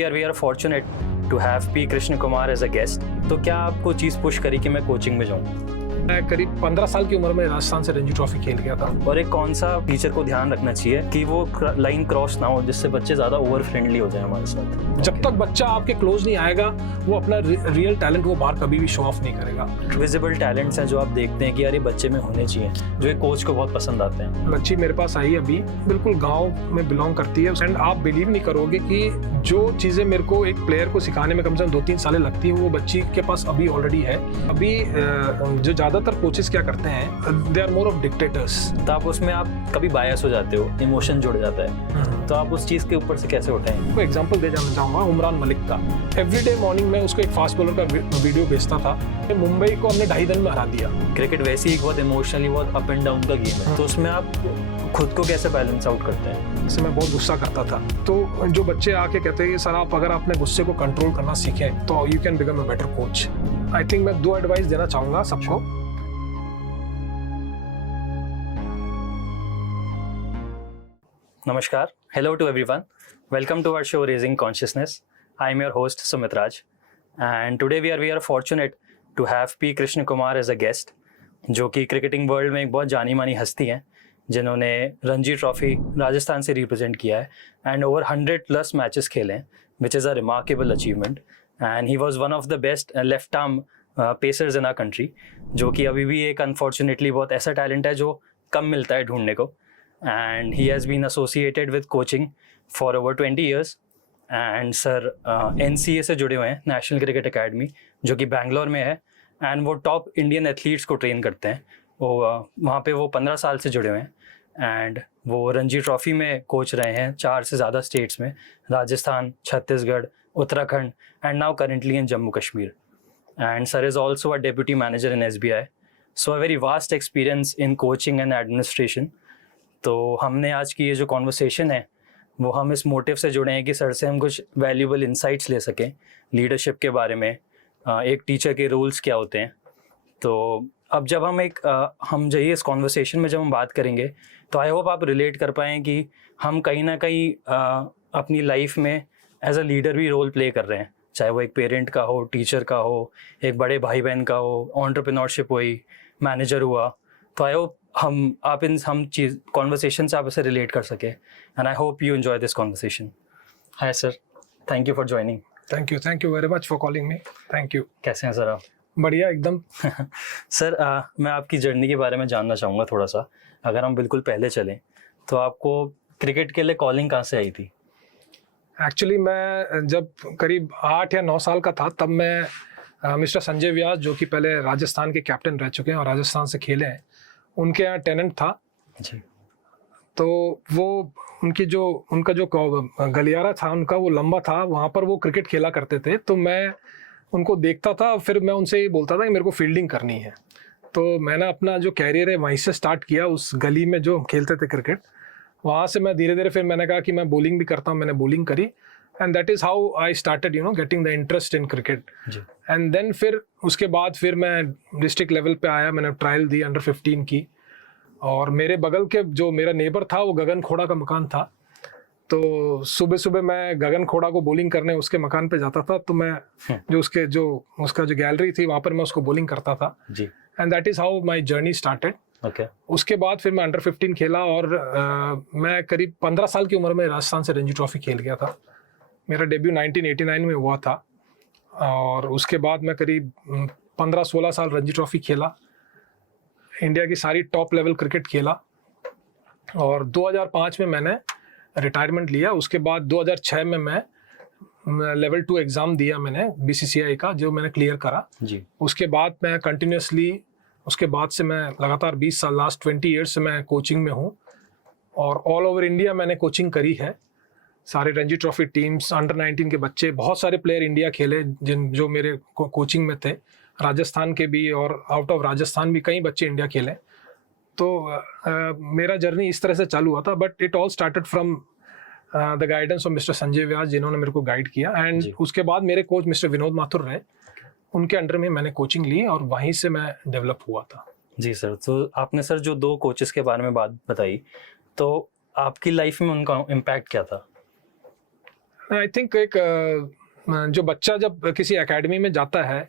We are fortunate to have P. Krishna Kumar as a guest. तो क्या आपको चीज़ push करी कि मैं कोचिंग में जाऊँ? मैं करीब 15 साल की उम्र में राजस्थान से रणजी ट्रॉफी खेल गया था। और एक कौन सा टीचर को ध्यान रखना चाहिए कि वो लाइन क्रॉस ना हो, जिससे बच्चे ज़्यादा ओवर फ्रेंडली हो जाए हमारे साथ? जब तक बच्चा आपके क्लोज नहीं आएगा, वो अपना रियल टैलेंट वो बाहर कभी भी शो ऑफ नहीं करेगा। विजिबल टैलेंट्स हैं जो आप देखते हैं कि यार ये बच्चे में होने चाहिए, जो एक कोच को बहुत पसंद आते हैं। बच्ची मेरे पास आई अभी, बिल्कुल गाँव में बिलोंग करती है एंड आप बिलीव नहीं करोगे कि जो चीज़ें मेरे को एक प्लेयर को सिखाने में कम से कम 2-3 साल लगती है, वो बच्ची के पास अभी ऑलरेडी है। अभी जो ज़्यादातर कोचेस क्या करते हैं, they are more of dictators. तो आप उसमें आप कभी बायस हो जाते हो, इमोशन जुड़ जाता है, तो आप उस चीज़ के ऊपर से कैसे उठाएंगे? को एग्जांपल दे जाना चाहूँगा उमरान मलिक का। एवरीडे मॉर्निंग में उसको एक फास्ट बॉलर का वीडियो भेजता था। मुंबई को हमने 2.5 दिन में हरा दिया। क्रिकेट वैसे ही बहुत इमोशनली बहुत अप एंड डाउन का गेम है, तो उसमें आप खुद को कैसे बैलेंस आउट करते हैं? इससे मैं बहुत गुस्सा करता था, तो जो बच्चे आके कहते हैं कि सर आप अगर अपने गुस्से को कंट्रोल करना सीखें तो you can become a better coach. I think मैं 2 एडवाइस देना चाहूँगा सबको। Namaskar. Hello to everyone. Welcome to our show Raising Consciousness. I am your host Sumit Raj, and today we are fortunate to have P. Krishna Kumar as a guest, जो कि cricketing world में एक बहुत जानी मानी हस्ती हैं, जिन्होंने रणजी ट्रॉफी राजस्थान से रिप्रेजेंट किया है एंड ओवर 100+ मैचेस खेले हैं, which is a remarkable achievement. And he was one of the best left arm pacers in our country, जो कि अभी भी एक अनफॉर्चुनेटली बहुत ऐसा टैलेंट है जो कम मिलता है ढूंढने को। And he has been associated with coaching for over 20 years. And sir NCA से जुड़े हुए हैं, नेशनल क्रिकेट अकेडमी, जो कि बैंगलोर में है, एंड वो टॉप इंडियन एथलीट्स को ट्रेन करते हैं। वो वहाँ पे वो 15 साल से जुड़े हुए हैं एंड वो रणजी ट्रॉफी में कोच रहे हैं 4 से ज़्यादा स्टेट्स में, Rajasthan, Chhattisgarh, Uttarakhand and now currently in Jammu Kashmir. And sir is also a deputy manager in SBI, so a very vast experience in coaching and administration. तो हमने आज की ये जो कॉन्वर्सेशन है वो हम इस मोटिव से जुड़े हैं कि सर से हम कुछ वैल्यूबल इंसाइट्स ले सकें लीडरशिप के बारे में, एक टीचर के रूल्स क्या होते हैं। तो अब जब हम जाइए इस कॉन्वर्सेशन में जब हम बात करेंगे, तो आई होप आप रिलेट कर पाएँ कि हम कहीं ना कहीं अपनी लाइफ में एज अ लीडर भी रोल प्ले कर रहे हैं, चाहे वो एक पेरेंट का हो, टीचर का हो, एक बड़े भाई बहन का हो, एंटरप्रेन्योरशिप हुई, मैनेजर हुआ। तो आई होप हम चीज़ कॉन्वर्सेशन से आप इसे रिलेट कर सके, and I hope you enjoy this conversation. Hi sir, thank you for joining. Thank you very much for calling me. Thank you. कैसे हैं सर आप? बढ़िया एकदम। सर मैं आपकी जर्नी के बारे में जानना चाहूँगा थोड़ा सा। अगर हम बिल्कुल पहले चलें तो आपको क्रिकेट के लिए कॉलिंग कहाँ से आई थी? एक्चुअली मैं जब करीब 8 या 9 साल का था, तब मैं मिस्टर संजय व्यास, जो कि पहले राजस्थान के कैप्टन रह चुके हैं और राजस्थान से खेले हैं, उनके यहाँ टेनेंट था जी। तो वो उनका जो गलियारा था उनका, वो लंबा था, वहाँ पर वो क्रिकेट खेला करते थे। तो मैं उनको देखता था, फिर मैं उनसे ये बोलता था कि मेरे को फील्डिंग करनी है। तो मैंने अपना जो कैरियर है वहीं से स्टार्ट किया, उस गली में जो खेलते थे क्रिकेट, वहाँ से मैं धीरे धीरे फिर मैंने कहा कि मैं बॉलिंग भी करता हूँ, मैंने बॉलिंग करी, and that is how I started getting the interest in cricket. And then फिर उसके बाद फिर मैं डिस्ट्रिक्ट लेवल पे आया, मैंने ट्रायल दी अंडर 15 की, और मेरे बगल के जो मेरा नेबर था वो गगन खोड़ा का मकान था, तो सुबह सुबह मैं गगन खोड़ा को बॉलिंग करने उसके मकान पे जाता था। तो मैं उसका जो गैलरी थी वहाँ पर मैं उसको बॉलिंग करता था जी। And that is how my journey started. Okay. उसके बाद फिर मैं अंडर 15 खेला और मैं करीब 15 साल की उम्र में राजस्थान से रणजी ट्रॉफी खेल गया था। मेरा डेब्यू 1989 में हुआ था, और उसके बाद मैं करीब 15-16 साल रणजी ट्रॉफी खेला, इंडिया की सारी टॉप लेवल क्रिकेट खेला, और 2005 में मैंने रिटायरमेंट लिया। उसके बाद 2006 में मैं लेवल 2 एग्ज़ाम दिया मैंने BCCI का, जो मैंने क्लियर करा जी। उसके बाद मैं कंटिन्यूसली, उसके बाद से मैं लगातार 20 साल, लास्ट 20 ईयर्स से मैं कोचिंग में हूँ, और ऑल ओवर इंडिया मैंने कोचिंग करी है। सारे रणजी ट्रॉफी टीम्स, अंडर 19 के बच्चे, बहुत सारे प्लेयर इंडिया खेले जो मेरे कोचिंग में थे, राजस्थान के भी और आउट ऑफ राजस्थान भी कई बच्चे इंडिया खेले। तो मेरा जर्नी इस तरह से चालू हुआ था, but it all started from the guidance of mister Sanjay Vyas, जिन्होंने मेरे को गाइड किया। एंड उसके बाद मेरे कोच मिस्टर विनोद माथुर रहे, उनके अंडर में मैंने कोचिंग ली और वहीं से मैं डेवलप हुआ था। जी सर, तो आपने सर जो 2 कोचेस के बारे में बात बताई, तो आपकी लाइफ में उनका इम्पैक्ट क्या था? आई थिंक एक जो बच्चा जब किसी एकेडमी में जाता है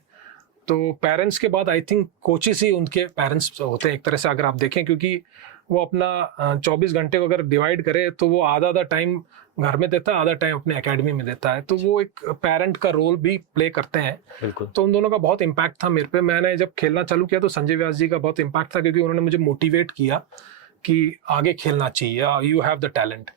तो पेरेंट्स के बाद आई थिंक कोचेस ही उनके पेरेंट्स होते हैं एक तरह से, अगर आप देखें, क्योंकि वो अपना 24 घंटे को अगर डिवाइड करे तो वो आधा टाइम घर में देता है, आधा टाइम अपने एकेडमी में देता है, तो वो एक पेरेंट का रोल भी प्ले करते हैं। बिल्कुल। तो उन दोनों का बहुत इम्पैक्ट था मेरे पे। मैंने जब खेलना चालू किया तो संजय व्यास जी का बहुत इम्पैक्ट था, क्योंकि उन्होंने मुझे मोटिवेट किया कि आगे खेलना चाहिए, यू हैव द टैलेंट।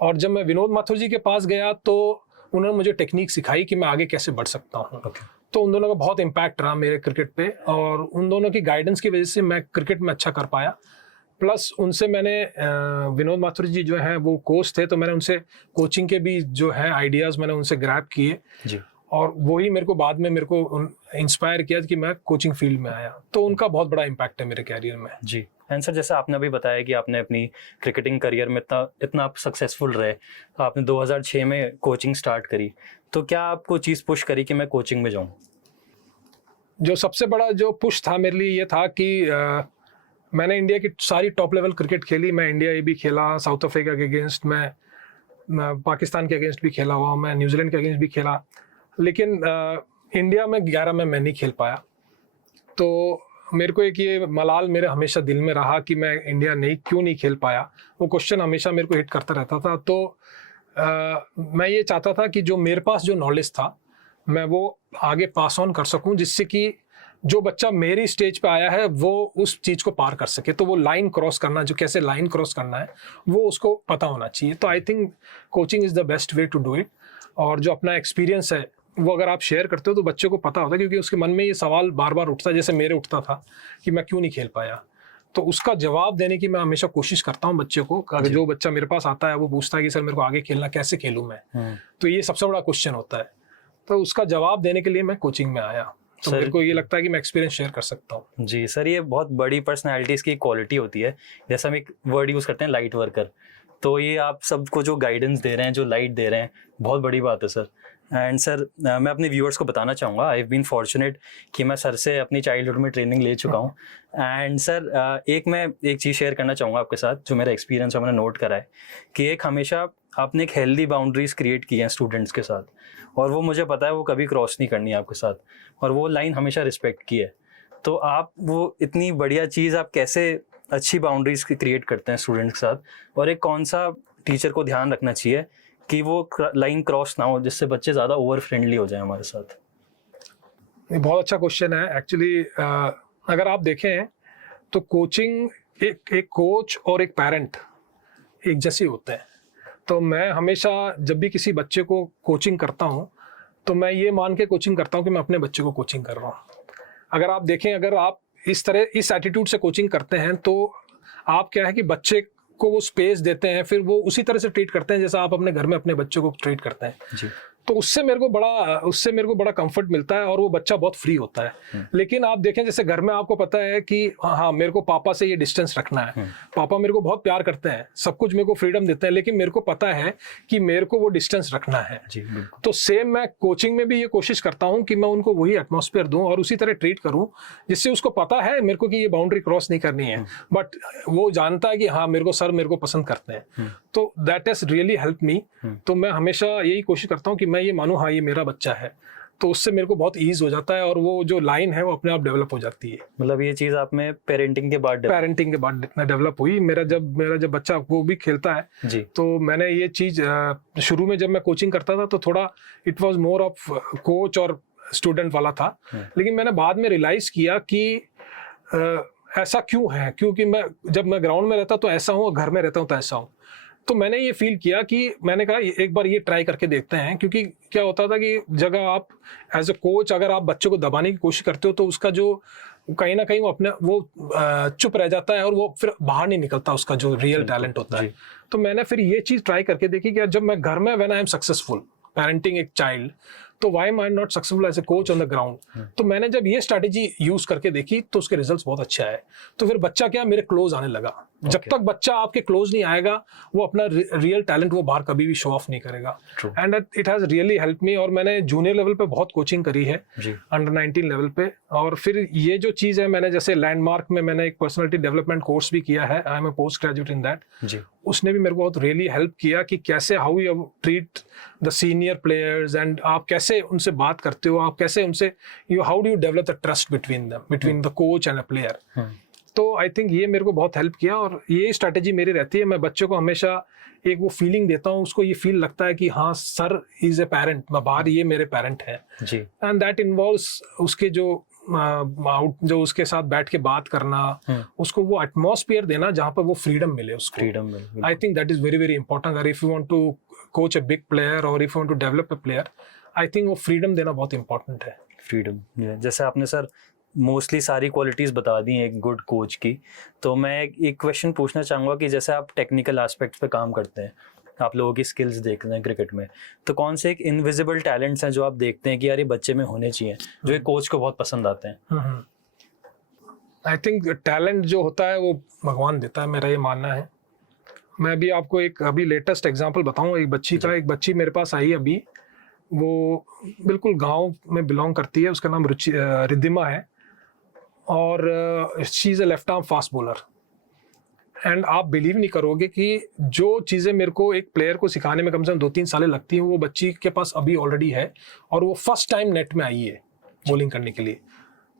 और जब मैं विनोद माथुर जी के पास गया तो उन्होंने मुझे टेक्निक सिखाई कि मैं आगे कैसे बढ़ सकता हूँ। तो उन दोनों का बहुत इम्पैक्ट रहा मेरे क्रिकेट पे, और उन दोनों की गाइडेंस की वजह से मैं क्रिकेट में अच्छा कर पाया। प्लस उनसे मैंने विनोद माथुर जी जो हैं वो कोच थे, तो मैंने उनसे कोचिंग के भी जो है आइडियाज़ मैंने उनसे ग्रैब किए जी। और वही मेरे को बाद में मेरे को इंस्पायर किया कि मैं कोचिंग फील्ड में आया। तो उनका बहुत बड़ा इम्पैक्ट है मेरे कैरियर में जी। एंड सर, जैसे आपने अभी बताया कि आपने अपनी क्रिकेटिंग करियर में इतना आप सक्सेसफुल रहे, तो आपने 2006 में कोचिंग स्टार्ट करी, तो क्या आपको चीज़ पुश करी कि मैं कोचिंग में जाऊँ? जो सबसे बड़ा जो पुश था मेरे लिए ये था कि मैंने इंडिया की सारी टॉप लेवल क्रिकेट खेली। मैं इंडिया ए भी खेला, साउथ अफ्रीका के अगेंस्ट, मैं पाकिस्तान के अगेंस्ट भी खेला हुआ, मैं न्यूजीलैंड के अगेंस्ट भी खेला, लेकिन इंडिया में 11 में मैं नहीं खेल पाया। तो मेरे को एक ये मलाल मेरे हमेशा दिल में रहा कि मैं इंडिया क्यों नहीं खेल पाया। वो क्वेश्चन हमेशा मेरे को हिट करता रहता था। तो मैं ये चाहता था कि जो मेरे पास जो नॉलेज था मैं वो आगे पास ऑन कर सकूं, जिससे कि जो बच्चा मेरी स्टेज पे आया है वो उस चीज़ को पार कर सके। तो वो लाइन क्रॉस करना, जो कैसे लाइन क्रॉस करना है वो उसको पता होना चाहिए। तो I think coaching is the best way to do it. और जो अपना एक्सपीरियंस है वो अगर आप शेयर करते हो तो बच्चे को पता होता है, क्योंकि उसके मन में ये सवाल बार बार उठता है, जैसे मेरे उठता था कि मैं क्यों नहीं खेल पाया। तो उसका जवाब देने की मैं हमेशा कोशिश करता हूँ बच्चे को। अगर जो बच्चा मेरे पास आता है वो पूछता है कि सर मेरे को आगे खेलना, कैसे खेलूँ मैं, तो ये सबसे बड़ा क्वेश्चन होता है। तो उसका जवाब देने के लिए मैं कोचिंग में आया। तो मेरे को ये लगता है कि मैं एक्सपीरियंस शेयर कर सकता हूँ जी। सर, ये बहुत बड़ी पर्सनैलिटीज़ की क्वालिटी होती है। जैसे हम एक वर्ड यूज़ करते हैं, लाइट वर्कर, तो ये आप सबको जो गाइडेंस दे रहे हैं, जो लाइट दे रहे हैं, बहुत बड़ी बात है सर। एंड सर, मैं अपने व्यूअर्स को बताना चाहूँगा, आई हैव बीन फॉर्चुनेट कि मैं सर से अपनी चाइल्डहुड में ट्रेनिंग ले चुका हूँ। एंड सर, मैं एक चीज़ शेयर करना चाहूँगा आपके साथ, जो मेरा एक्सपीरियंस है, मैंने नोट करा है कि एक हमेशा आपने एक हेल्दी बाउंड्रीज क्रिएट की हैं स्टूडेंट्स के साथ, और वो मुझे पता है वो कभी क्रॉस नहीं करनी है आपके साथ, और वो लाइन हमेशा रिस्पेक्ट की है। तो आप वो इतनी बढ़िया चीज़ आप कैसे अच्छी बाउंड्रीज क्रिएट करते हैं स्टूडेंट्स के साथ, और एक कौन सा टीचर को ध्यान रखना चाहिए कि वो लाइन क्रॉस ना हो, जिससे बच्चे ज़्यादा ओवर फ्रेंडली हो जाए हमारे साथ? ये बहुत अच्छा क्वेश्चन है एक्चुअली। अगर आप देखें तो कोचिंग, एक कोच और एक पेरेंट एक जैसे होते हैं। तो मैं हमेशा जब भी किसी बच्चे को कोचिंग करता हूँ तो मैं ये मान के कोचिंग करता हूँ कि मैं अपने बच्चे को कोचिंग कर रहा हूँ। अगर आप देखें, अगर आप इस एटीट्यूड से कोचिंग करते हैं तो आप क्या है कि बच्चे को वो स्पेस देते हैं, फिर वो उसी तरह से ट्रीट करते हैं जैसा आप अपने घर में अपने बच्चों को ट्रीट करते हैं जी। तो उससे मेरे को बड़ा कंफर्ट मिलता है और वो बच्चा बहुत फ्री होता है। लेकिन आप देखें, जैसे घर में आपको पता है कि हाँ मेरे को पापा से ये डिस्टेंस रखना है, पापा मेरे को बहुत प्यार करते हैं, सब कुछ मेरे को फ्रीडम देते हैं, लेकिन मेरे को पता है कि मेरे को वो डिस्टेंस रखना है जी। तो सेम मैं कोचिंग में भी ये कोशिश करता हूँ कि मैं उनको वही एटमॉस्फेयर दूँ और उसी तरह ट्रीट करूँ, जिससे उसको पता है मेरे को कि ये बाउंड्री क्रॉस नहीं करनी है, बट वो जानता है कि हाँ सर मेरे को पसंद करते हैं। तो that has really help me. तो मैं हमेशा यही कोशिश करता हूँ कि मैं ये मानूँ हाँ ये मेरा बच्चा है, तो उससे मेरे को बहुत ईज हो जाता है और वो जो लाइन है वो अपने आप डेवलप हो जाती है। मतलब ये चीज़ आप में पेरेंटिंग के बाद डेवलप हुई। मेरा जब बच्चा वो भी खेलता है जी, तो मैंने ये चीज़ शुरू में जब मैं कोचिंग करता था तो थोड़ा it was more of coach और स्टूडेंट वाला था, लेकिन मैंने बाद में रियलाइज़ किया कि ऐसा क्यों है, क्योंकि जब मैं ग्राउंड में रहता तो ऐसा हूँ और घर में रहता हूँ तो ऐसा हूँ। तो मैंने ये फील किया कि मैंने कहा एक बार ये ट्राई करके देखते हैं, क्योंकि क्या होता था कि जगह आप एज अ कोच अगर आप बच्चे को दबाने की कोशिश करते हो तो उसका जो कहीं ना कहीं वो चुप रह जाता है और वो फिर बाहर नहीं निकलता उसका जो रियल टैलेंट होता है। तो मैंने फिर ये चीज़ ट्राई करके देखी कि जब मैं घर में when I am successful parenting एक चाइल्ड, तो why am I not successful as a coach on the ground. तो मैंने जब ये स्ट्रैटेजी यूज करके देखी तो उसके रिजल्ट्स बहुत अच्छे आए। तो फिर बच्चा क्या मेरे क्लोज आने लगा। जब तक बच्चा आपके क्लोज नहीं आएगा वो अपना रियल टैलेंट वो बाहर कभी भी शो ऑफ नहीं करेगा। And it has really help me. और मैंने जूनियर लेवल पे बहुत कोचिंग करी है, अंडर 19 लेवल पे। और फिर ये जो चीज़ है, मैंने जैसे लैंडमार्क में मैंने एक पर्सनालिटी डेवलपमेंट कोर्स भी किया है, I am a post graduate in that. उसने भी मेरे को बहुत रियली हेल्प किया कि कैसे how you treat the senior players and आप कैसे उनसे बात करते हो, आप कैसे उनसे how do you develop the trust between the coach and a player. तो आई थिंक ये मेरे को बहुत हेल्प किया और ये स्ट्रैटेजी मेरी रहती है। मैं बच्चों को हमेशा एक वो फीलिंग देता हूँ, उसको ये फील लगता है कि हाँ सर इज ए पेरेंट, मैं बाहर ये मेरे पेरेंट हैं जी। एंड दैट इन्वॉल्व्स उसके जो उसके साथ बैठ के बात करना, उसको वो एटमॉस्फेयर देना जहाँ पर वो फ्रीडम मिले उसको। फ्रीडम मिले। I think that is very very important. अगर if you want to coach a big player और if you want to develop a player, I think वो फ्रीडम देना बहुत इंपॉर्टेंट है। फ्रीडम, जैसे आपने सर मोस्टली सारी क्वालिटीज़ बता दी हैं एक गुड कोच की, तो मैं एक क्वेश्चन पूछना चाहूँगा कि जैसे आप टेक्निकल एस्पेक्ट्स पे काम करते हैं, आप लोगों की स्किल्स देखते हैं क्रिकेट में, तो कौन से एक इनविजिबल टैलेंट्स हैं जो आप देखते हैं कि यार ये बच्चे में होने चाहिए, जो एक कोच को बहुत पसंद आते हैं? आई थिंक टैलेंट जो होता है वो भगवान देता है, मेरा ये मानना है। मैं अभी आपको एक अभी लेटेस्ट एग्जांपल बताऊं। एक बच्ची मेरे पास आई अभी, वो बिल्कुल गांव में बिलोंग करती है, उसका नाम रिद्धिमा है और she is a left arm fast bowler. And आप बिलीव नहीं करोगे कि जो चीज़ें मेरे को एक प्लेयर को सिखाने में कम से कम 2-3 साल लगती हैं, वो बच्ची के पास अभी ऑलरेडी है और वो फर्स्ट टाइम नेट में आई है बॉलिंग करने के लिए।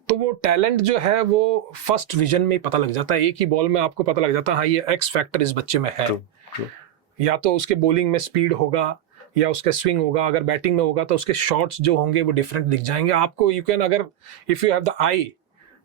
तो वो टैलेंट जो है वो फर्स्ट विजन में ही पता लग जाता है, एक ही बॉल में आपको पता लग जाता है हाँ ये एक्स फैक्टर इस बच्चे में है। या तो उसके बॉलिंग में स्पीड होगा या उसका स्विंग होगा, अगर बैटिंग में होगा तो उसके शॉट्स जो होंगे वो डिफरेंट दिख जाएंगे आपको। यू कैन, अगर if you have the eye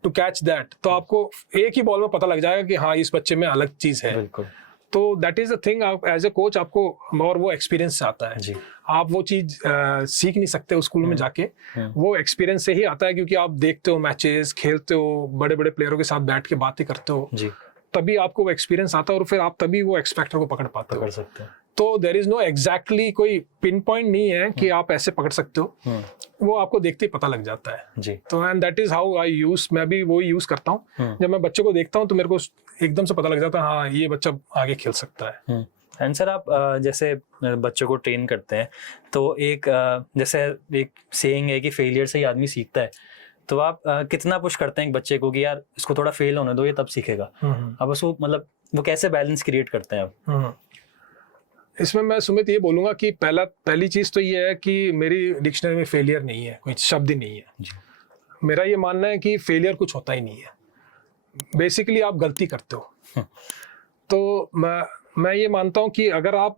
to catch that, तो आपको एक ही बॉल में पता लग जाएगा कि हाँ इस बच्चे में अलग चीज है। बिल्कुल। तो दैट इज द थिंग, आप एज ए कोच आपको, और वो एक्सपीरियंस से आता है जी। आप वो चीज सीख नहीं सकते उस स्कूल में जाके, वो एक्सपीरियंस से ही आता है, क्योंकि आप देखते हो मैचेस, खेलते हो, बड़े बड़े प्लेयरों के साथ बैठ के बातें करते हो जी, तभी आपको वो एक्सपीरियंस आता है और फिर आप तभी वो एक्सपेक्टर को पकड़ पाते हो। सकते हैं। तो देयर इज नो एग्जैक्टली कोई पिन पॉइंट नहीं है कि आप ऐसे पकड़ सकते हो, वो आपको देखते ही पता लग जाता है जी। तो and that is how I use, मैं भी वो यूज करता हूँ। जब मैं बच्चों को देखता हूँ तो मेरे को एकदम से पता लग जाता है हाँ ये बच्चा आगे खेल सकता है। एंड सर आप जैसे बच्चों को ट्रेन करते हैं तो एक जैसे एक सेइंग है कि फेलियर से ही आदमी सीखता है, तो आप कितना पुश करते हैं एक बच्चे को कि यार इसको थोड़ा फेल होने दो, ये तब सीखेगा? अब उसको मतलब वो कैसे बैलेंस क्रिएट करते हैं आप? इसमें मैं सुमित ये बोलूंगा कि पहली चीज तो ये है कि मेरी डिक्शनरी में फेलियर नहीं है, कोई शब्द ही नहीं है जी। मेरा ये मानना है कि फेलियर कुछ होता ही नहीं है, बेसिकली आप गलती करते हो। तो मैं ये मानता हूँ कि अगर आप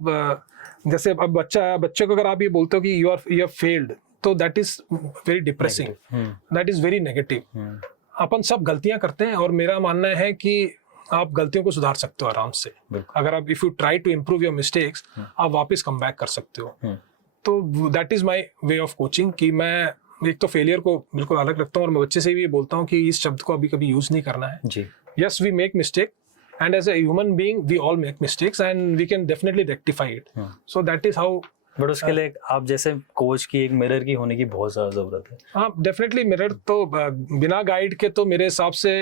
जैसे अब बच्चे को अगर आप ये बोलते हो कि यू आर फेल्ड, तो that is very depressing, that is very negative. अपन सब गलतियां करते हैं और मेरा मानना है कि आप गलतियों को सुधार सकते हो आराम से। अगर आप if you try to improve your mistakes, आप वापस कम बैक कर सकते हो। तो that is my way of coaching कि मैं एक तो फेलियर को बिल्कुल अलग रखता हूँ और मैं बच्चे से भी ये बोलता हूँ कि इस शब्द को अभी कभी यूज नहीं करना है जी। Yes we make mistake and as a human being we all make mistakes and we can definitely rectify it. So that is how. But उसके लिए आप जैसे कोच की एक मिरर की होने की बहुत ज्यादा जरूरत है। हाँ डेफिनेटली, मिरर तो बिना गाइड के तो मेरे हिसाब से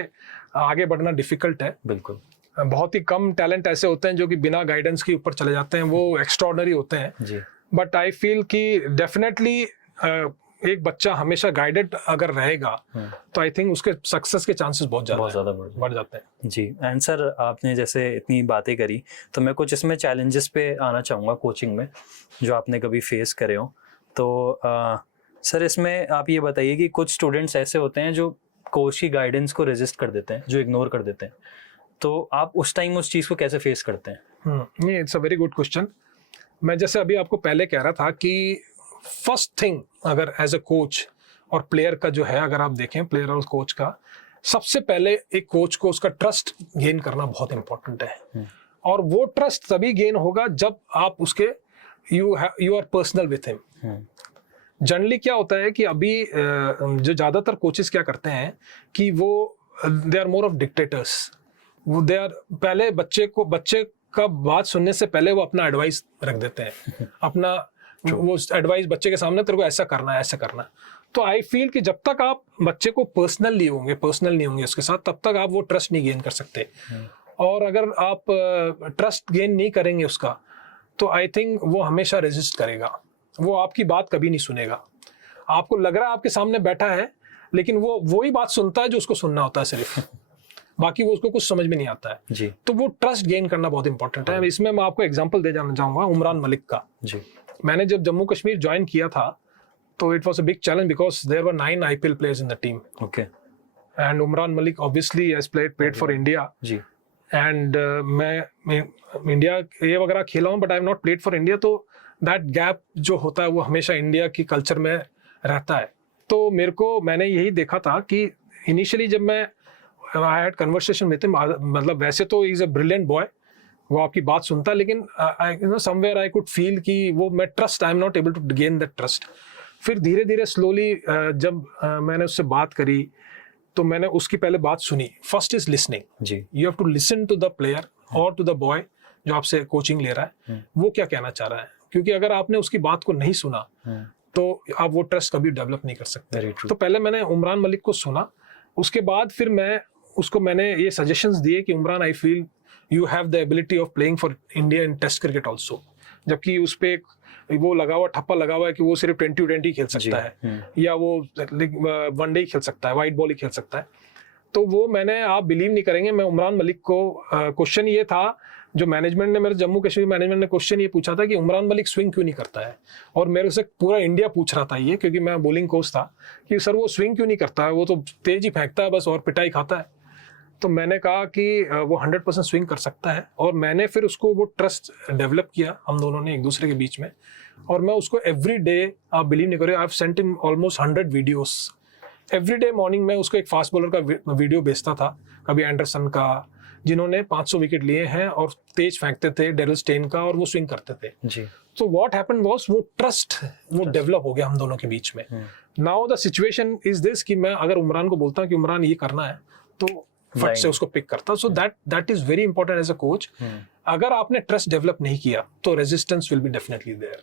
आगे बढ़ना डिफिकल्ट है। बिल्कुल, बहुत ही कम टैलेंट ऐसे होते हैं जो कि बिना गाइडेंस के ऊपर चले जाते हैं, वो एक्स्ट्राऑर्डिनरी होते हैं जी। बट आई फील कि डेफिनेटली एक बच्चा हमेशा गाइडेड अगर रहेगा तो आई थिंक उसके सक्सेस के चांसेस बहुत ज्यादा बढ़ जाते हैं जी। एंड सर आपने जैसे इतनी बातें करी तो मैं कुछ इसमें चैलेंजेस पे आना चाहूँगा कोचिंग में जो आपने कभी फेस करे हो। तो सर इसमें आप ये बताइए कि कुछ स्टूडेंट्स ऐसे होते हैं जो कोच की गाइडेंस को रेजिस्ट कर देते हैं, जो इग्नोर कर देते हैं, तो आप उस टाइम उस चीज़ को कैसे फेस करते हैं? नहीं, it's a very good question. मैं जैसे अभी आपको पहले कह रहा था कि फर्स्ट थिंग अगर एज अ कोच और प्लेयर का जो है, अगर आप देखें प्लेयर और कोच का, सबसे पहले एक कोच को उसका ट्रस्ट गेन करना बहुत इंपॉर्टेंट है। और वो ट्रस्ट तभी गेन होगा जब आप उसके you are personal with him. Generally क्या होता है कि अभी जो ज़्यादातर कोचेस क्या करते हैं कि वो they are more of dictators. वो दे आर पहले बच्चे का बात सुनने से पहले वो अपना एडवाइस रख देते हैं, अपना वो एडवाइस बच्चे के सामने, तेरे को ऐसा करना है ऐसा करना। तो आई फील कि जब तक आप बच्चे को पर्सनल नहीं होंगे उसके साथ, तब तक आप वो ट्रस्ट नहीं गेन कर सकते। और अगर आप ट्रस्ट गेन नहीं करेंगे उसका, तो आई थिंक वो हमेशा रेजिस्ट करेगा, वो आपकी बात कभी नहीं सुनेगा। आपको लग रहा है आपके सामने बैठा है, लेकिन वो वही बात सुनता है जो उसको सुनना होता है सिर्फ। बाकी वो उसको कुछ समझ में नहीं आता है जी तो वो ट्रस्ट गेन करना बहुत इंपॉर्टेंट है। इसमें मैं आपको एग्जांपल दे जाना चाहूंगा उमरान मलिक का। जी मैंने जब जम्मू कश्मीर ज्वाइन किया था तो it was a big challenge because there were 9 IPL players in the team okay and Umran Malik obviously has played for India जी एंड मैं इंडिया ये वगैरह खेला हूँ but I have not played for India. तो दैट गैप जो होता है वो हमेशा इंडिया की कल्चर में रहता है। तो मैंने यही देखा था कि इनिशियली जब मैं I had conversation with him, मतलब वैसे तो इज अ ब्रिलियंट बॉय, वो आपकी बात सुनता है, लेकिन समवेयर आई कुड फील कि वो मैं trust I am not able to gain that trust. फिर धीरे धीरे स्लोली जब मैंने उससे बात करी तो मैंने उसकी पहले बात सुनी। फर्स्ट इज लिसनिंग जी you have to listen to the player और टू द बॉय जो आपसे कोचिंग ले रहा है वो क्या कहना चाह रहा है, क्योंकि अगर आपने उसकी बात को नहीं सुना तो आप वो ट्रस्ट कभी डेवलप नहीं कर सकते। तो पहले मैंने उमरान मलिक को सुना, उसके बाद फिर मैंने ये सजेशंस दिए कि Umran I feel you have the ability of playing for India in test cricket also, जबकि उस पर वो ठप्पा लगा हुआ है कि वो सिर्फ 20-20 खेल सकता है या वो वनडे ही खेल सकता है, वाइट बॉल ही खेल सकता है। तो वो आप बिलीव नहीं करेंगे, मैं उमरान मलिक को क्वेश्चन ये था जो मैनेजमेंट ने मेरे जम्मू कश्मीर मैनेजमेंट ने क्वेश्चन ये पूछा था कि उमरान मलिक स्विंग क्यों नहीं करता है, और मेरे से पूरा इंडिया पूछ रहा था ये, क्योंकि मैं बॉलिंग कोच था, कि सर वो स्विंग क्यों नहीं करता है, वो तो तेज ही फेंकता है बस और पिटाई खाता है। तो मैंने कहा कि वो 100% स्विंग कर सकता है, और मैंने फिर उसको वो ट्रस्ट डेवलप किया हम दोनों ने एक दूसरे के बीच में, और मैं उसको एवरी डे, आप बिलीव नहीं करोगे, I have sent him almost 100 videos every day morning. मैं उसको एक फास्ट बॉलर का वीडियो भेजता था, कभी एंडरसन का जिन्होंने 500 विकेट लिए हैं और तेज फेंकते थे, डेरिल स्टेन का, और वो स्विंग करते थे जी। तो व्हाट हैपेंड वाज वो ट्रस्ट वो डेवलप हो गया हम दोनों के बीच में। Now the situation is this कि मैं अगर उमरान को बोलता हूँ कि उमरान ये करना है तो फट से उसको पिक करता। So that is very important as a coach. अगर आपने ट्रस्ट डेवलप नहीं किया तो resistance will be definitely there,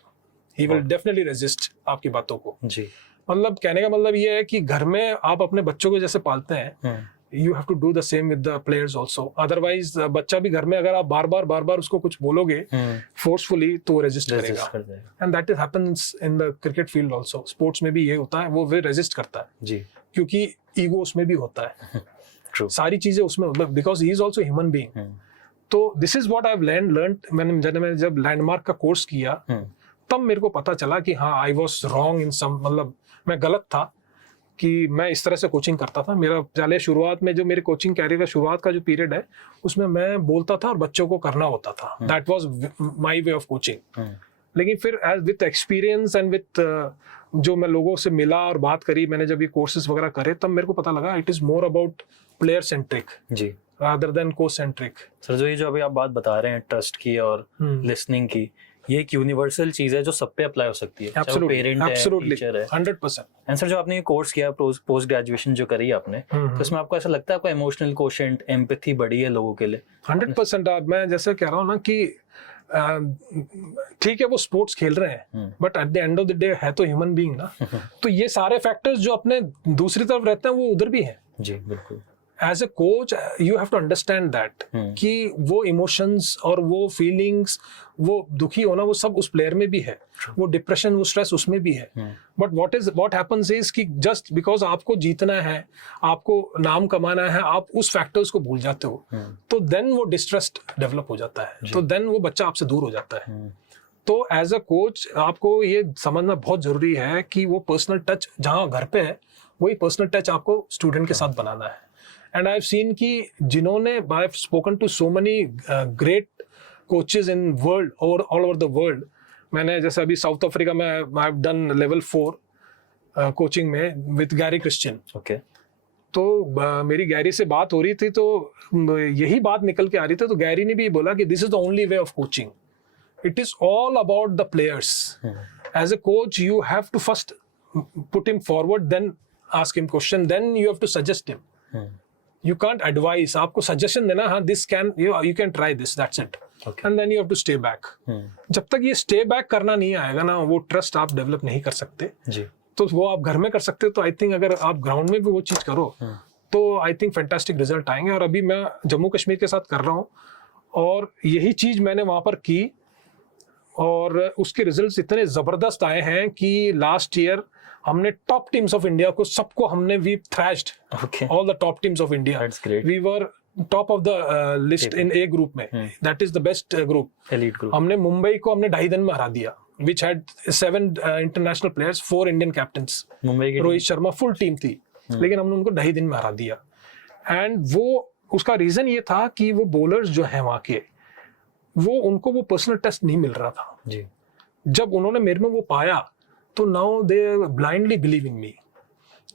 he will definitely resist आपकी बातों को जी। मतलब कहने का मतलब ये है कि घर में आप अपने बच्चों को जैसे पालते हैं, you have to do the same with the players also. Otherwise बच्चा भी घर में अगर आप बार बार उसको कुछ बोलोगे forcefully तो वो resist करेगा। And that happens in the cricket field also. Sports में भी ये होता है, वो resist करता है जी, क्योंकि ego उसमें भी होता है। True. सारी चीजें उसमें, because he is also a human being. तो this is what I've learned। मैंने जब लैंडमार्क का कोर्स किया तब मेरे को पता चला कि हाँ I was wrong in some, मतलब मैं गलत था कि मैं इस तरह से कोचिंग करता था। मेरा पहले शुरुआत में जो मेरे कोचिंग कैरियर का शुरुआत का जो पीरियड है उसमें मैं बोलता था और बच्चों को करना होता था। That was my way of coaching. लेकिन फिर as with experience and with जो मैं लोगों से मिला और बात करी, मैंने जब ये कोर्सेज वगैरह करे तब मेरे को पता लगा it is more about player centric जी rather than coach centric. Sir जो ये जो अभी आप बात बता रहे हैं ट्रस्ट की और लिसनिंग की, ये एक यूनिवर्सल चीज है जो सब पे अप्लाई हो सकती है, चाहे वो पेरेंट है, टीचर है, 100%। एंड सर जो आपने ये कोर्स किया, पोस्ट ग्रेजुएशन जो करी आपने, तो इसमें आपको ऐसा लगता है आपका इमोशनल कोशेंट, एम्पैथी बढ़ी है लोगों के लिए? 100%। मैं जैसे कह रहा हूँ ना कि ठीक है वो स्पोर्ट्स खेल रहे हैं but at the end of the day है तो ह्यूमन बीइंग ना। तो ये सारे फैक्टर्स जो अपने दूसरी तरफ रहते हैं वो उधर भी हैं जी। बिल्कुल। As a coach you have to understand that कि वो इमोशंस और वो फीलिंग्स, वो दुखी होना, वो सब उस प्लेयर में भी है, वो डिप्रेशन, वो स्ट्रेस उसमें भी है। बट व्हाट हैपेंस इज कि जस्ट बिकॉज आपको जीतना है, आपको नाम कमाना है, आप उस फैक्टर्स को भूल जाते हो तो देन वो डिस्ट्रस्ट डेवलप हो जाता है, तो देन वो बच्चा आपसे दूर हो जाता है। तो एज अ कोच आपको ये समझना बहुत जरूरी है कि वो पर्सनल टच जहाँ घर पे है वही पर्सनल टच आपको स्टूडेंट के साथ बनाना है। एंड आई हैव सीन कि जिन्होंने, I have spoken to so many great coaches in world, all over the world. मैंने जैसे अभी साउथ अफ्रीका में I have done level 4 coaching में विद गैरी क्रिश्चियन। ओके। तो मेरी गैरी से बात हो रही थी तो यही बात निकल के आ रही थी, तो गैरी ने भी बोला कि this is the only way of coaching, it is all about the players. As a coach you have to first put him forward, then ask him question, then you have to suggest him. You can't advise, आपको suggestion देना, हाँ this can you can try this, that's it, okay. And then you have to stay back. जब तक ये stay back करना नहीं आएगा ना, वो ट्रस्ट आप डेवलप नहीं कर सकते जी। तो वो आप घर में कर सकते हो, तो आई थिंक अगर आप ग्राउंड में भी वो चीज करो तो आई थिंक फैंटास्टिक रिजल्ट आएंगे। और अभी मैं जम्मू कश्मीर के साथ कर रहा हूँ और यही चीज मैंने वहां पर की और उसके रिजल्ट्स इतने जबरदस्त आए हैं कि लास्ट ईयर हमने टॉप टीम्स ऑफ इंडिया को सबको हमने we thrashed all the top teams of India. We were top of the list in A group में, that is the best group, elite group. हमने मुंबई को हमने 2.5 दिन में हरा दिया, which had 7 international players, 4 Indian captains, Mumbai की रोहित शर्मा फुल टीम थी, लेकिन हमने उनको 2.5 दिन में हरा दिया। एंड वो उसका रीजन ये था कि वो बॉलर्स जो है वहाँ के, वो उनको वो पर्सनल टेस्ट नहीं मिल रहा था जी। जब उन्होंने मेरे में वो पाया तो now they blindly believe in me.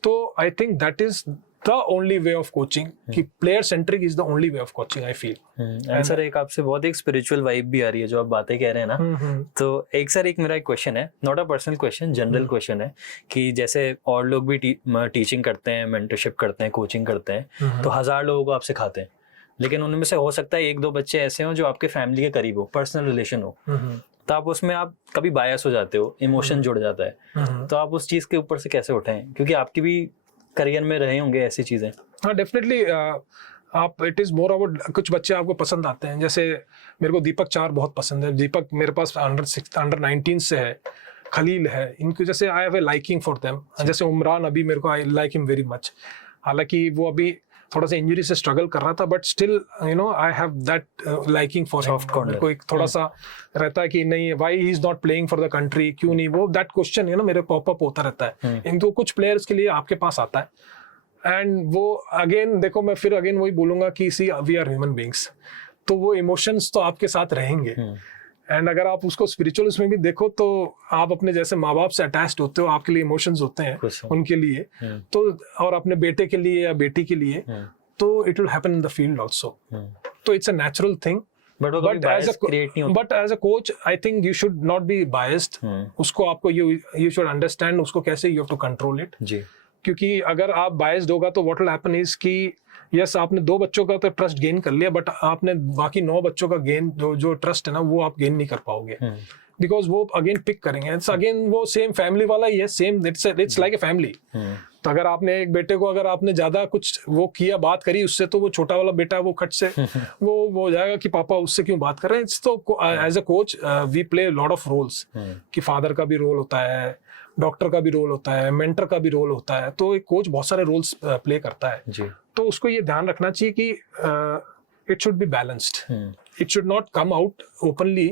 तो I think that is the only way of coaching, कि player centric is the only way of coaching I feel. And sir एक आपसे बहुत एक स्पिरिचुअल वाइब भी आ रही है जो आप बातें कह रहे हैं ना, तो एक सर एक मेरा एक क्वेश्चन है, not a personal question, general question है कि जैसे और लोग भी टीचिंग करते हैं, मेंटरशिप करते हैं, कोचिंग करते हैं, तो 1000 लोगों को आप सिखाते हैं, लेकिन उनमें से हो सकता है 1-2 बच्चे ऐसे हों जो आपके फैमिली के करीब हो, पर्सनल रिलेशन हो, तो आप उसमें आप कभी बायस हो जाते हो, इमोशन जुड़ जाता है, तो आप उस चीज के ऊपर से कैसे उठाएं, क्योंकि आपकी भी करियर में रहे होंगे ऐसी चीजें। हाँ डेफिनेटली, आप इट इज मोर अबाउट, कुछ बच्चे आपको पसंद आते हैं, जैसे मेरे को दीपक चार बहुत पसंद है, दीपक मेरे पास अंडर 19 से है, खलील है, इनको जैसे I have a liking for them. जैसे उमरान अभी मेरे को I like him very much, हालांकि वो अभी थोड़ा सा इंजरी से स्ट्रगल कर रहा था, but still you know I have that liking for him. मेरे को एक थोड़ा सा रहता है कि नहीं, why he is not playing for the country, क्यों नहीं, वो दैट क्वेश्चन है ना मेरे पॉप अप होता रहता है। इनको कुछ प्लेयर्स के लिए आपके पास आता है, एंड वो अगेन देखो, मैं फिर अगेन वही बोलूंगा कि सी वी आर ह्यूमन बीइंग्स, तो वो इमोशंस तो आपके साथ रहेंगे। एंड अगर आप उसको स्पिरिचुअल उसमें भी देखो तो आप अपने जैसे माँ बाप से अटैच्ड होते हो, आपके लिए इमोशंस होते हैं उनके लिए, तो और अपने बेटे के लिए या बेटी के लिए, तो it will happen in the field also. तो it's a natural thing, but as a coach I think you should not be biased. उसको आपको यू शुड अंडरस्टैंड उसको कैसे, you have to control it, क्योंकि अगर आप बायस्ड होगा तो व्हाट विल हैपन इज कि यस आपने 2 बच्चों का तो ट्रस्ट गेन कर लिया, बट आपने बाकी 9 बच्चों का गेन जो ट्रस्ट है ना, वो आप गेन नहीं कर पाओगे, बिकॉज वो अगेन पिक करेंगे। इट्स अगेन वो सेम फैमिली वाला ही है, same it's like a family. तो अगर आपने एक बेटे को, अगर आपने ज्यादा कुछ वो किया, बात करी उससे, तो वो छोटा वाला बेटा वो खट से वो हो जाएगा कि पापा उससे क्यों बात कर रहे हैं। तो as a coach we play lot of roles, कि फादर का भी रोल होता है, डॉक्टर का भी रोल होता है, मेंटर का भी रोल होता है, तो एक कोच बहुत सारे रोल्स प्ले करता है जी। तो उसको ये ध्यान रखना चाहिए कि it should be balanced, it should not come out openly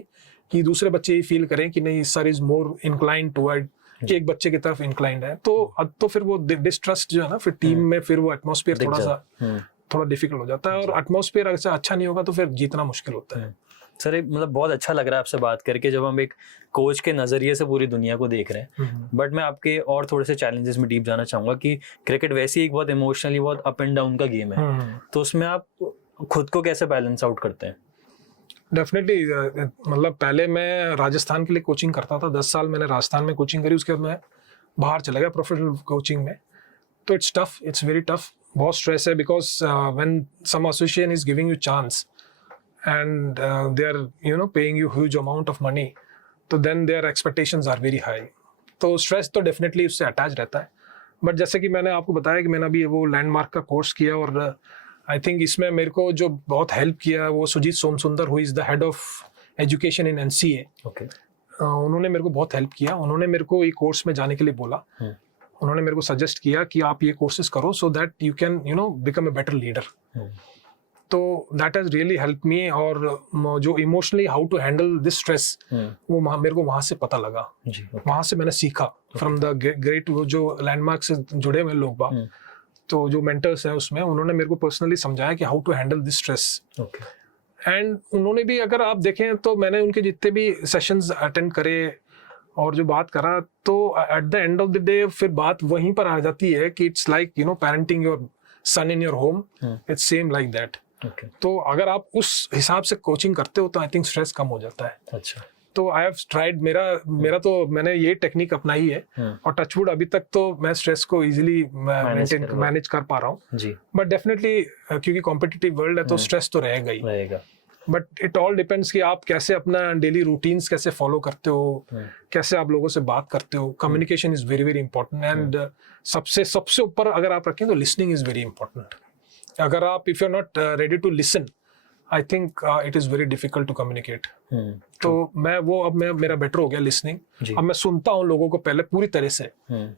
कि दूसरे बच्चे ये फील करें कि नहीं sir is more inclined toward, कि एक बच्चे की तरफ इंक्लाइंड है, तो फिर वो डिस्ट्रस्ट जो है ना, फिर टीम में फिर वो एटमॉस्फेयर थोड़ा डिफिकल्ट हो जाता है, और एटमॉस्फेयर अगर अच्छा नहीं होगा तो फिर जीतना मुश्किल होता है। सर मतलब बहुत अच्छा लग रहा है आपसे बात करके, जब हम एक कोच के नजरिए से पूरी दुनिया को देख रहे हैं। बट मैं आपके और थोड़े से चैलेंजेस में डीप जाना चाहूंगा कि क्रिकेट वैसे ही एक बहुत इमोशनली बहुत अप एंड डाउन का गेम है, तो उसमें आप खुद को कैसे बैलेंस आउट करते हैं? डेफिनेटली, मतलब पहले मैं राजस्थान के लिए कोचिंग करता था, 10 साल मैंने राजस्थान में कोचिंग करी, उसके बाद मैं बाहर चला गया प्रोफेशनल कोचिंग में। तो it's tough, it's very tough, बहुत स्ट्रेस है, because when some association is giving you chance and they are paying you huge amount of money, तो then their expectations are very high, तो stress तो definitely उससे attached रहता है। But जैसे कि मैंने आपको बताया कि मैंने अभी वो लैंडमार्क का कोर्स किया, और आई थिंक इसमें मेरे को जो बहुत हेल्प किया वो Sujith Somasundar, who is the head of education in NCA, उन्होंने मेरे को बहुत हेल्प किया। उन्होंने मेरे को ये कोर्स में जाने के लिए बोला, उन्होंने मेरे को सजेस्ट किया कि आप ये कोर्सेज करो so that you can become a better leader. तो that has really help me, और जो emotionally how to handle this stress वो मेरे को वहाँ से पता लगा, वहाँ से मैंने सीखा फ्रॉम द ग्रेट जो लैंडमार्क से जुड़े हुए लोग बाग, तो जो मेंटर्स हैं उसमें उन्होंने मेरे को पर्सनली समझाया कि how to handle this stress. And उन्होंने भी, अगर आप देखें तो मैंने उनके जितने भी सेशंस अटेंड करे और जो बात करा, तो at the end of the day फिर बात वहीं पर आ जाती है कि it's like parenting your son in your home, it's same like that. तो अगर आप उस हिसाब से कोचिंग करते हो तो आई थिंक स्ट्रेस कम हो जाता है। अच्छा, तो आई हैव ट्राइड, मेरा तो मैंने ये टेक्निक अपनाई है, और टचवुड अभी तक तो मैं स्ट्रेस को इजीली मैनेज कर पा रहा हूँ जी। बट डेफिनेटली क्योंकि कॉम्पिटिटिव वर्ल्ड है तो स्ट्रेस तो रहेगा ही, बट इट ऑल डिपेंड्स कि आप कैसे अपना डेली रूटीन्स कैसे फॉलो करते हो, कैसे आप लोगों से बात करते हो। Communication is very very important, and सबसे ऊपर अगर आप रखें तो लिसनिंग इज वेरी इंपॉर्टेंट। अगर आप if you are not ready to listen, I think it is very difficult to communicate. तो अब मेरा बेटर हो गया लिसनिंग, अब मैं सुनता हूँ लोगों को पहले पूरी तरह से।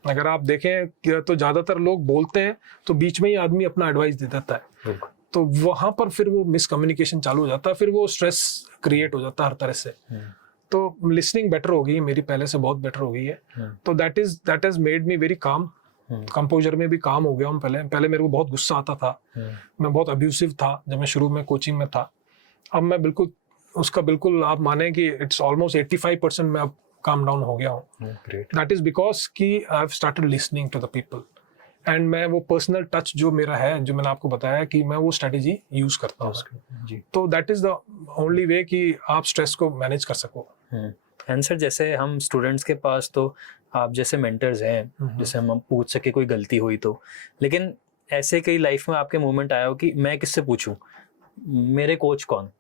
अगर आप देखें तो ज्यादातर लोग बोलते हैं तो बीच में ही आदमी अपना एडवाइस दे देता है, तो वहां पर फिर वो मिसकम्युनिकेशन चालू हो जाता है, फिर वो स्ट्रेस क्रिएट हो जाता है हर तरह से। तो लिसनिंग बेटर हो गई है मेरी, पहले से बहुत बेटर हो गई है। तो that has made me very calm, composer में भी काम हो गया हूँ। पहले मेरे को बहुत गुस्सा आता था, मैं बहुत अब्यूसिव था जब मैं शुरू में कोचिंग में था। अब मैं बिल्कुल उसका बिल्कुल आप माने कि इट्स ऑलमोस्ट 85% मैं अब काम डाउन हो गया हूँ। दैट इज बिकॉज कि I have started listening to the people, and मैं वो पर्सनल टच जो मेरा है, जो मैंने आपको बताया कि मैं वो स्ट्रेटेजी यूज करता हूँ। तो दैट इज द ओनली वे कि आप स्ट्रेस को मैनेज कर सको। एंड सर, जैसे हम स्टूडेंट्स के पास तो आप जैसे मेंटर्स हैं, जैसे हम पूछ सके कोई गलती हुई तो, लेकिन ऐसे कई लाइफ में आपके मोमेंट आया हो कि मैं किससे पूछूं, मेरे कोच कौन?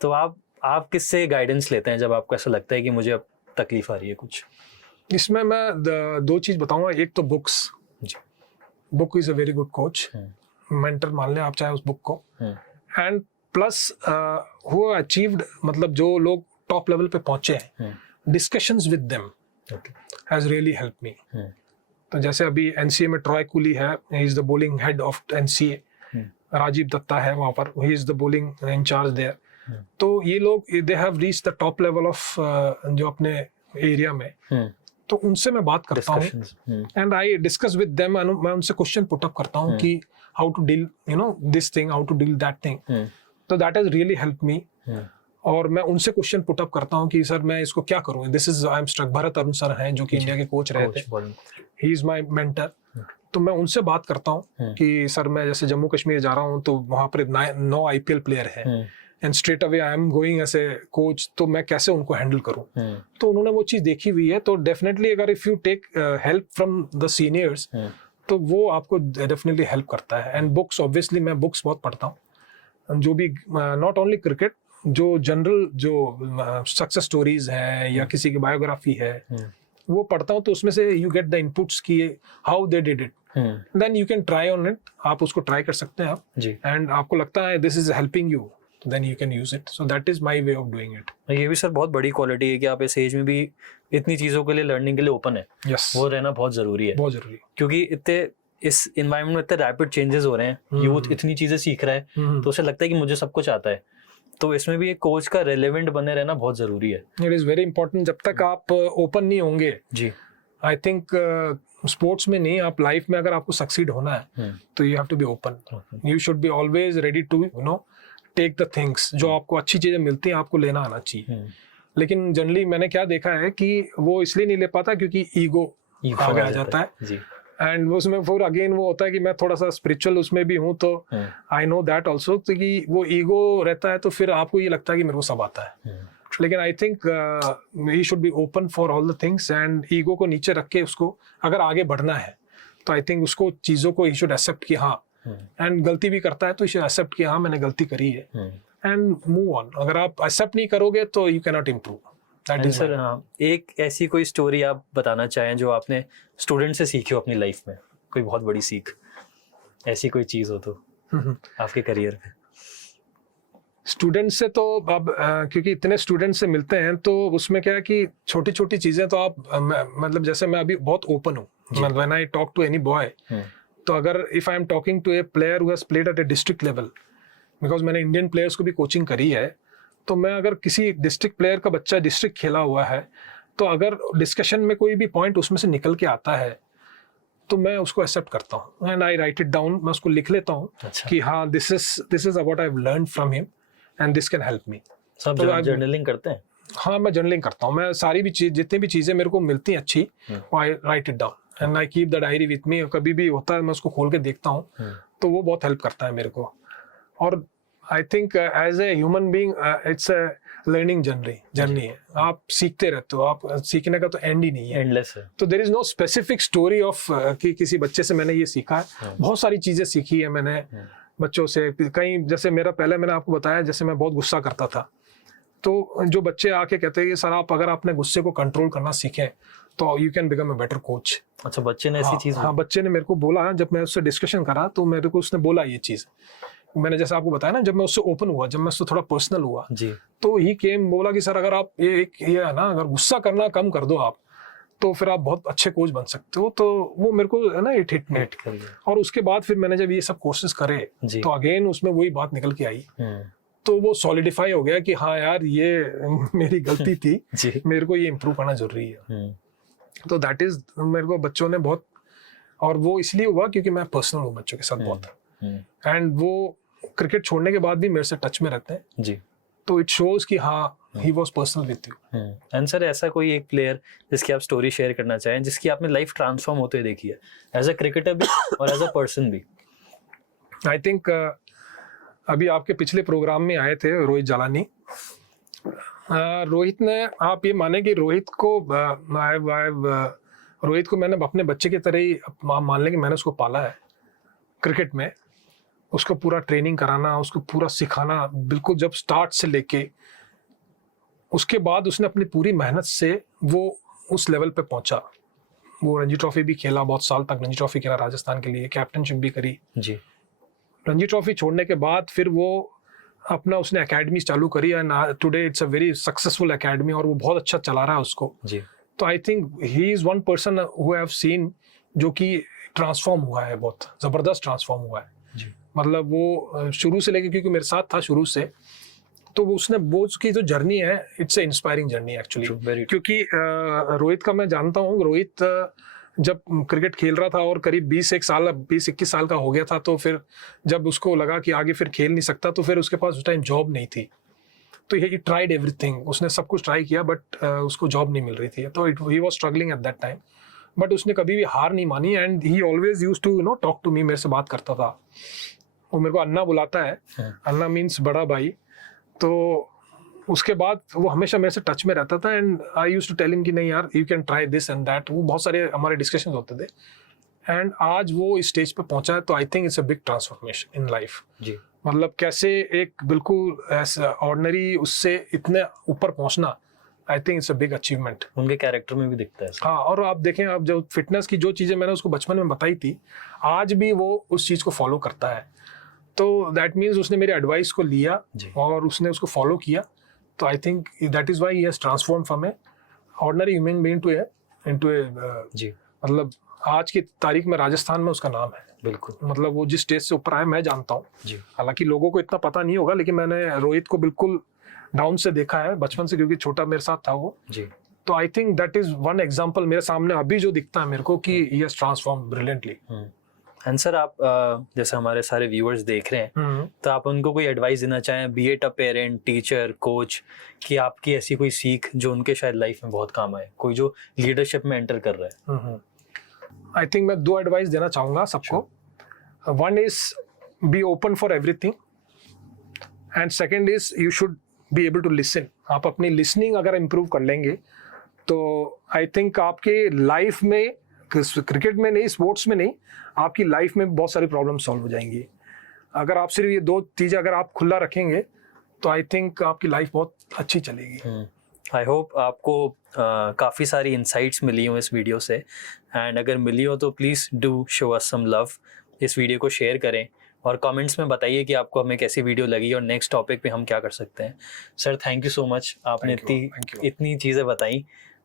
तो आप किससे गाइडेंस लेते हैं जब आपको ऐसा लगता है कि मुझे अब तकलीफ आ रही है कुछ? इसमें मैं दो चीज बताऊंगा। एक तो books, book is a very good coach, mentor मान लें आप चाहे उस बुक को। एंड प्लस हु अचीव्ड, मतलब जो लोग टॉप लेवल पे पहुंचे हैं, discussions with them has really help me. तो जैसे अभी एनसीए में ट्रॉय कूली है, he is the bowling head of NCA. Rajiv Dutta है वहां पर, he is the bowling incharge there. तो ये लोग they have reached the top level of जो अपने एरिया में। तो उनसे मैं बात करता हूँ and I discuss with them. मैं उनसे क्वेश्चन पुट अप करता हूँ कि how to deal this thing, how to deal that thing. तो that has really help me. और मैं उनसे क्वेश्चन पुट अप करता हूँ कि सर मैं इसको क्या करूँ, this is I am struck. Bharat Arun sir हैं जो कि इंडिया के कोच रहे थे, ही इज माय मेंटर। तो मैं उनसे बात करता हूँ कि सर मैं जैसे जम्मू कश्मीर जा रहा हूँ तो वहां पर 9 IPL प्लेयर है, and straight away I am going as a coach, तो मैं कैसे उनको हैंडल करूँ। तो उन्होंने वो चीज देखी हुई है। तो डेफिनेटली अगर if you take help from the seniors तो वो आपको डेफिनेटली हेल्प करता है। एंड बुक्स, ऑब्वियसली मैं बुक्स बहुत पढ़ता हूँ, जो भी नॉट ओनली क्रिकेट, जो जनरल जो सक्सेस स्टोरीज हैं या किसी की बायोग्राफी है वो पढ़ता हूँ। तो उसमें से यू गेट द इनपुट्स की how they did it, then you can try on it. आप उसको ट्राई कर सकते हैं आप, एंड आपको लगता है this is helping you, then you can use it. So that is my way of doing it. ये भी सर बहुत बड़ी क्वालिटी है कि आप इस एज में भी इतनी चीजों के लिए, लर्निंग के लिए ओपन है। yes. वो रहना बहुत जरूरी है, बहुत जरूरी, क्योंकि इतने इस एनवायरनमेंट में इतने रैपिड चेंजेस हो रहे हैं, यूथ इतनी चीजें सीख रहा है, तो उसे लगता है कि मुझे सब कुछ आता है। तो इसमें भी एक कोच का रेलेवेंट बने रहना बहुत जरूरी है। It is very important. जब तक आप ओपन नहीं होंगे, जी, आई थिंक स्पोर्ट्स में नहीं, आप लाइफ में अगर आपको सक्सीड होना है तो you have to be open. You should be always ready to take the things. जो आपको अच्छी चीजें मिलती हैं आपको लेना आना चाहिए। लेकिन जनरली मैंने क्या देखा है कि वो इसलिए नहीं ले पाता क्योंकि ईगो आगे आ जाता है। एंड उसमें फिर अगेन वो होता है कि मैं थोड़ा सा स्पिरिचुअल उसमें भी हूँ, तो आई नो दैट ऑल्सो कि वो ईगो रहता है, तो फिर आपको ये लगता है कि मेरे को सब आता है। लेकिन I think he should be open for all the things, and ego को नीचे रख के उसको अगर आगे बढ़ना है तो आई थिंक उसको चीज़ों को ही शुड एक्सेप्ट कि हाँ, एंड गलती भी करता है तो इसे एक्सेप्ट किया हाँ मैंने गलती करी है, एंड मूव ऑन। अगर आप एक्सेप्ट नहीं करोगे तो you can not improve. That is sir. हाँ, एक ऐसी कोई स्टोरी आप बताना चाहें जो आपने स्टूडेंट से सीखी हो अपनी लाइफ में, कोई बहुत बड़ी सीख, ऐसी कोई चीज हो तो आपके करियर में? स्टूडेंट से तो अब क्योंकि इतने स्टूडेंट से मिलते हैं तो उसमें क्या है कि छोटी छोटी चीजें तो आप मतलब जैसे मैं अभी बहुत ओपन हूँ, when I talk to any boy, तो अगर if I am talking to a player who has played at a district level, because मैंने इंडियन प्लेयर्स को भी कोचिंग करी है, तो मैं अगर किसी डिस्ट्रिक्ट प्लेयर का बच्चा डिस्ट्रिक्ट खेला हुआ है तो अगर डिस्कशन में कोई भी पॉइंट उसमें से निकल के आता है तो मैं उसको एक्सेप्ट करता हूँ, and I write it down. मैं उसको लिख लेता हूँ कि हाँ this is what I have learned from him and this can help me. सब जर्नलिंग करते हैं? हाँ, मैं जर्नलिंग करता हूँ। मैं सारी भी चीज, जितनी भी चीजें मेरे को मिलती हैं अच्छी, I write it down and I keep the diary with me. कभी भी होता है मैं उसको खोल के देखता हूँ, तो वो बहुत हेल्प करता है मेरे को। और I think as a human being it's a learning journey है। आप सीखते रहते हो, आप सीखने का तो एंड ही नहीं है, एंडलेस है। तो there is no specific story of कि किसी बच्चे से मैंने ये सीखा है। बहुत सारी चीजें सीखी है मैंने बच्चों से। कहीं जैसे मेरा पहले मैंने आपको बताया, जैसे मैं बहुत गुस्सा करता था, तो जो बच्चे आके कहते हैं कि सर आप अगर अपने गुस्से को कंट्रोल करना सीखें तो you can become a better coach. अच्छा, बच्चे ने ऐसी चीज? हाँ, बच्चे ने मेरे को बोला, जब मैं उससे डिस्कशन करा तो मेरे को उसने बोला ये चीज। मैंने जैसे आपको बताया ना, जब मैं उससे ओपन हुआ, जब मैं उससे थोड़ा पर्सनल हुआ जी, तो ही केम बोला कि सर अगर आप ये है ना, अगर गुस्सा करना कम कर दो आप, तो फिर आप बहुत अच्छे कोच बन सकते हो। तो वो मेरे को है ना इट हिट मी। और उसके बाद फिर मैंने जब ये सब कोर्सेज करे तो अगेन उसमें वही बात निकल के आई, तो वो सॉलिडिफाई हो गया कि हाँ यार ये मेरी गलती थी, मेरे को ये इम्प्रूव करना जरूरी है। तो दैट इज मेरे को बच्चों ने बहुत, और वो इसलिए हुआ क्योंकि मैं पर्सनल हूँ बच्चों के साथ बहुत, एंड वो क्रिकेट छोड़ने के बाद भी मेरे से टच में रहते हैं जी। तो इट शोज कि हाँ he was personal with you. And sir ऐसा कोई एक प्लेयर जिसकी आप स्टोरी शेयर करना चाहें, जिसकी आपने लाइफ ट्रांसफॉर्म होते हुए देखी है, एज अ क्रिकेटर भी और एज अ पर्सन भी? आई थिंक अभी आपके पिछले प्रोग्राम में आए थे रोहित जालानी। रोहित ने, आप ये माने कि रोहित को मैंने अपने बच्चे की तरह ही मान लें कि मैंने उसको पाला है क्रिकेट में। उसको पूरा ट्रेनिंग कराना, उसको पूरा सिखाना, बिल्कुल जब स्टार्ट से लेके उसके बाद उसने अपनी पूरी मेहनत से वो उस लेवल पे पहुंचा। वो रणजी ट्रॉफी भी खेला, बहुत साल तक रणजी ट्रॉफी खेला राजस्थान के लिए, कैप्टनशिप भी करी जी। रणजी ट्रॉफी छोड़ने के बाद फिर वो अपना उसने एकेडमी चालू करी, and today it's a very successful academy, और वो बहुत अच्छा चला रहा है उसको जी। तो I think he is one person who have seen जो कि ट्रांसफॉर्म हुआ है, बहुत जबरदस्त ट्रांसफॉर्म हुआ है जी। मतलब वो शुरू से लेके, क्योंकि मेरे साथ था शुरू से, तो उसने वो उसकी जो जर्नी है it's a inspiring journey actually. क्योंकि रोहित का मैं जानता हूँ, रोहित जब क्रिकेट खेल रहा था और करीब 20-21 साल का हो गया था, तो फिर जब उसको लगा कि आगे फिर खेल नहीं सकता, तो फिर उसके पास उस टाइम जॉब नहीं थी। तो ही ट्राइड एवरीथिंग, उसने सब कुछ ट्राई किया, बट उसको जॉब नहीं मिल रही थी। तो he was struggling at that time, but उसने कभी भी हार नहीं मानी, and he always used to talk to me, मेरे से बात करता था। वो मेरे को अन्ना बुलाता है, अन्ना मीन्स बड़ा भाई। तो उसके बाद वो हमेशा मेरे से टच में रहता था, and I used to tell him कि नहीं यार you can try this and that. वो बहुत सारे हमारे डिस्कशंस होते थे, एंड आज वो इस स्टेज पे पहुंचा है। तो I think it's a big transformation in life जी। मतलब कैसे एक बिल्कुल ऐसा ऑर्डिनरी उससे इतने ऊपर पहुंचना, आई think it's a big achievement. उनके कैरेक्टर में भी दिखता है। हाँ, और आप देखें, आप जो फिटनेस की जो चीजें मैंने उसको बचपन में बताई थी, आज भी वो उस चीज को फॉलो करता है। तो दैट मीन्स उसने मेरे एडवाइस को लिया और उसने उसको फॉलो किया। तो I think that is why he has transformed from a ordinary human being into a जी। मतलब आज की तारीख में राजस्थान में उसका नाम है बिल्कुल। मतलब वो जिस स्टेज से ऊपर आया मैं जानता हूँ, हालांकि लोगों को इतना पता नहीं होगा, लेकिन मैंने रोहित को बिल्कुल डाउन से देखा है बचपन से, क्योंकि छोटा मेरे साथ था वो जी। तो I think that is one example मेरे सामने अभी जो दिखता है मेरे को कि ही has transformed brilliantly. And sir आप जैसे हमारे सारे व्यूअर्स देख रहे हैं, तो आप उनको कोई एडवाइस देना चाहें, B it a parent, teacher, coach, कि आपकी ऐसी कोई सीख जो उनके शायद लाइफ में बहुत काम आए, कोई जो लीडरशिप में एंटर कर रहा है? आई थिंक मैं 2 एडवाइस देना चाहूंगा सबको। One is be open for everything, and second is you should be able to listen. आप अपनी लिसनिंग अगर इम्प्रूव कर लेंगे तो आई थिंक आपके लाइफ में, क्रिकेट में नहीं, स्पोर्ट्स में नहीं, आपकी लाइफ में बहुत सारी प्रॉब्लम सॉल्व हो जाएंगी। अगर आप सिर्फ ये 2 चीज़ें अगर आप खुला रखेंगे तो आई थिंक आपकी लाइफ बहुत अच्छी चलेगी। आई होप आपको काफ़ी सारी इंसाइट्स मिली हो इस वीडियो से, एंड अगर मिली हो तो please do show us some love. इस वीडियो को शेयर करें और कमेंट्स में बताइए कि आपको हमें कैसी वीडियो लगी और नेक्स्ट टॉपिक पे हम क्या कर सकते हैं। Sir thank you so much, आपने इतनी चीज़ें बताई,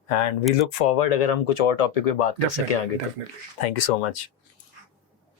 एंड वी लुक फॉरवर्ड अगर हम कुछ और टॉपिक पे बात कर सकें आगे। Thank you so much.